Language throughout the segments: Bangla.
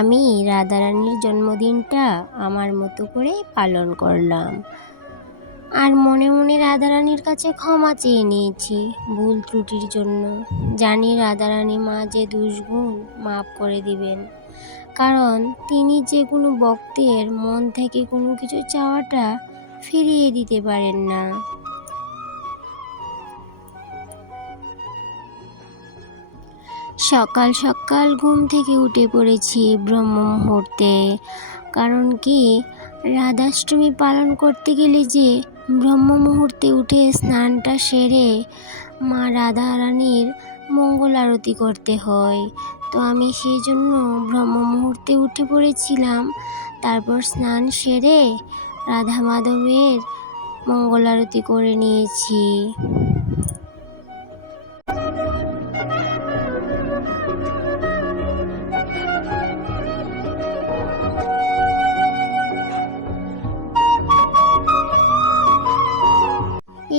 আমি রাধারানীর জন্মদিনটা আমার মতো করে পালন করলাম। আর মনে মনে রাধারানীর কাছে ক্ষমা চেয়ে নিয়েছি ভুল ত্রুটির জন্য। জানি রাধারানী মা যে দুষ্গুণ মাফ করে দিবেন, কারণ তিনি যে কোনো ভক্তের মন থেকে কোনো কিছু চাওয়াটা ফিরিয়ে দিতে পারেন না। সকাল সকাল ঘুম থেকে উঠে পড়েছি ব্রহ্ম মুহূর্তে। কারণ কি, রাধাষ্টমী পালন করতে গেলে যে ব্রহ্ম মুহূর্তে উঠে স্নানটা সেরে মা রাধারানীর মঙ্গল আরতি করতে হয়। তো আমি সেই জন্য ব্রহ্ম মুহূর্তে উঠে পড়েছিলাম। তারপর স্নান সেরে রাধা মাধবের মঙ্গল আরতি করে নিয়েছি।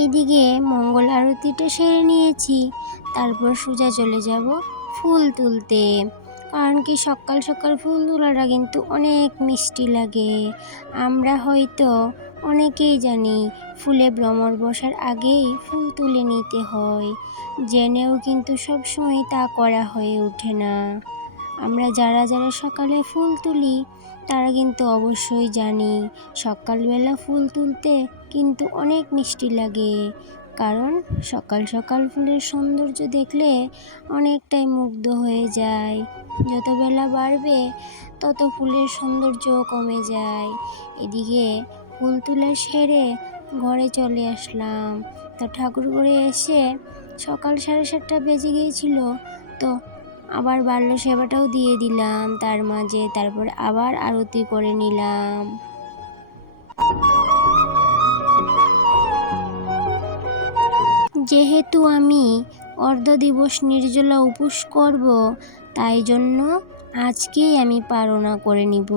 এইদিকে মঙ্গল আরতিটা সেরে নিয়েছি। তারপর সোজা চলে যাব ফুল তুলতে। কারণ কি, সকাল সকাল ফুল তোলাটা কিন্তু অনেক মিষ্টি লাগে। আমরা হয়তো অনেকেই জানি ফুলে ভ্রমর বসার আগেই ফুল তুলে নিতে হয়, জেনেও কিন্তু সবসময় তা করা হয়ে ওঠে না। আমরা যারা যারা সকালে ফুল তুলি তারা কিন্তু অবশ্যই জানি সকালবেলা ফুল তুলতে কিন্তু অনেক মিষ্টি লাগে। কারণ সকাল সকাল ফুলের সৌন্দর্য দেখলে অনেকটাই মুগ্ধ হয়ে যায়। যত বেলা বাড়বে তত ফুলের সৌন্দর্যও কমে যায়। এদিকে ফুল তোলা সেরে ঘরে চলে আসলাম। তো ঠাকুর ঘরে এসে সকাল 7:30 বেজে গিয়েছিল। তো আবার বাল্য সেবাটাও দিয়ে দিলাম তার মাঝে। তারপর আবার আরতি করে নিলাম। যেহেতু আমি অর্ধ দিবস নির্জলা উপোস করব, তাই জন্য আজকেই আমি পারণা করে নিব।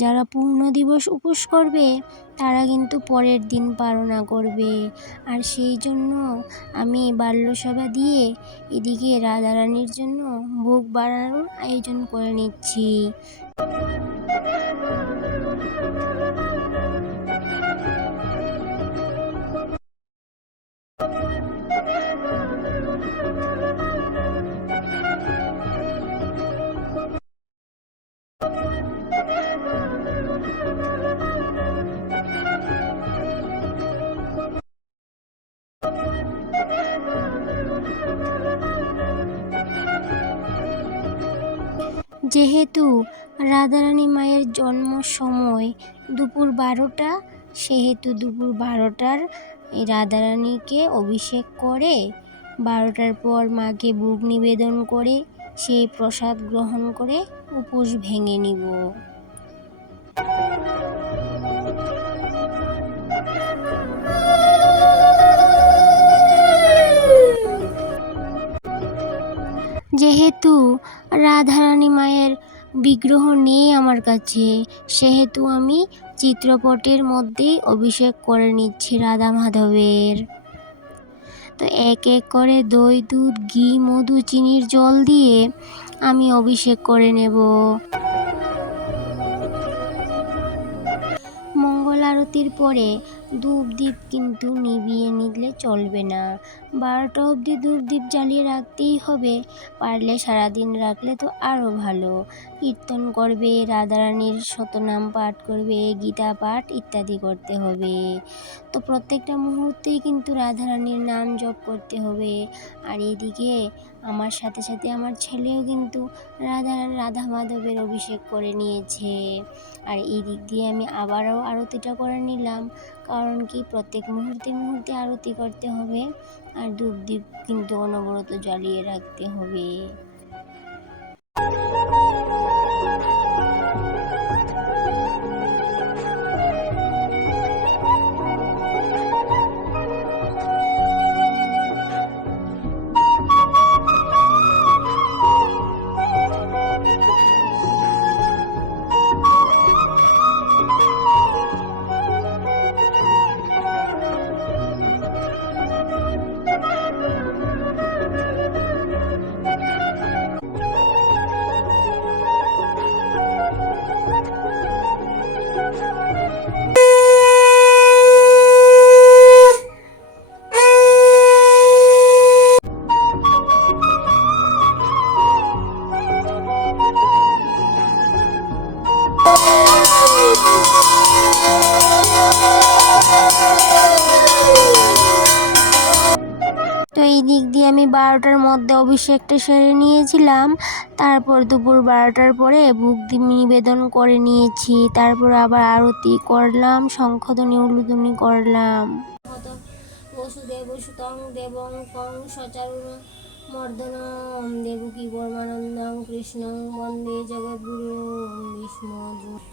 যারা পূর্ণ দিবস উপোস করবে তারা কিন্তু পরের দিন পারণা করবে। আর সেই জন্য আমি বাল্যসভা দিয়ে এদিকে রাধারানীর জন্য ভোগ বানানোর আয়োজন করে নিচ্ছি। যেহেতু রাধারানী মায়ের জন্ম সময় দুপুর 12টা, সেহেতু দুপুর 12টার এই রাধারানীকে অভিষেক করে 12টার পর মাকে ভোগ নিবেদন করে সেই প্রসাদ গ্রহণ করে উপোস ভেঙে নিব। যেহেতু রাধারানী মায়ের বিগ্রহ নেই আমার কাছে, সেহেতু আমি চিত্রপটের মধ্যেই অভিষেক করে নিচ্ছি রাধা মাধবের। তো এক এক করে দই, দুধ, ঘি, মধু, চিনির জল দিয়ে আমি অভিষেক করে নেব। মঙ্গল আরতির পরে ধূপদীপ কিন্তু নিভিয়ে নিলে চলবে না। 12টা অবধি ধূপদীপ জ্বালিয়ে রাখতেই হবে। পারলে সারাদিন রাখলে তো আরও ভালো। কীর্তন করবে, রাধারানীর শতনাম পাঠ করবে, গীতা পাঠ ইত্যাদি করতে হবে। তো প্রত্যেকটা মুহূর্তেই কিন্তু রাধারানীর নাম জপ করতে হবে। আর এদিকে আমার সাথে সাথে আমার ছেলেও কিন্তু রাধা মাধবের অভিষেক করে নিয়েছে। আর এই দিক দিয়ে আমি আবারও আরতিটা করে নিলাম। কারণ কি, প্রত্যেক মুহূর্তে মুহূর্তে আরতি করতে হবে। আর ধূপদীপ কিন্তু অনবরত জ্বালিয়ে রাখতে হবে। এদিক দিয়ে আমি 12টার মধ্যে অভিষেকটা সেরে নিয়েছিলাম। তারপর দুপুর 12টার পরে ভোগ নিবেদন করে নিয়েছি। তারপর আবার আরতি করলাম, শঙ্খধ্বনি উলুধ্বনি করলাম। বসুদেব সুতং দেবং কং সচারুর মর্দনম দেবকী পরমানন্দং কৃষ্ণং বন্দে জগদ্গুরু বিষ্ণু।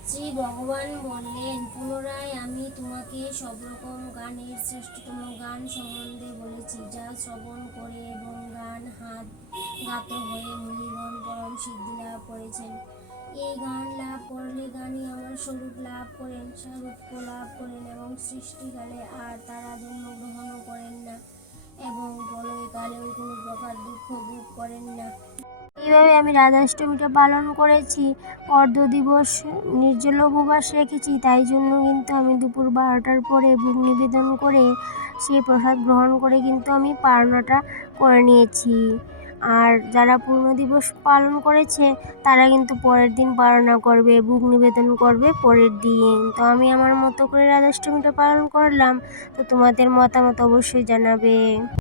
শ্রী ভগবান বললেন, পুনরায় আমি তোমাকে সব রকম গানের শ্রেষ্ঠতম গান সম্বন্ধে বলেছি, যা শ্রবণ করে এবং গান গাত হয়ে মুনিগণ পরম সিদ্ধি লাভ করেছেন। এই গান লাভ করলে জ্ঞানী আমার স্বরূপ লাভ করেন, স্বরূপ লাভ করেন এবং সৃষ্টিকালে আর তারা জন্মগ্রহণও করেন না এবং প্রলয়কালেও কোনো প্রকার দুঃখ ভোগ করেন না। এইভাবে আমি রাধাষ্টমীটা পালন করেছি। অর্ধ দিবস নির্জল উপবাস রেখেছি, তাই জন্য কিন্তু আমি দুপুর 12টার পরে ভোগ নিবেদন করে সেই প্রসাদ গ্রহণ করে কিন্তু আমি পারনাটা করে নিয়েছি। আর যারা পূর্ণ দিবস পালন করেছে তারা কিন্তু পরের দিন পালনা করবে, ভোগ নিবেদন করবে পরের দিন। তো আমি আমার মতো করে রাধাষ্টমীটা পালন করলাম। তো তোমাদের মতামত অবশ্যই জানাবে।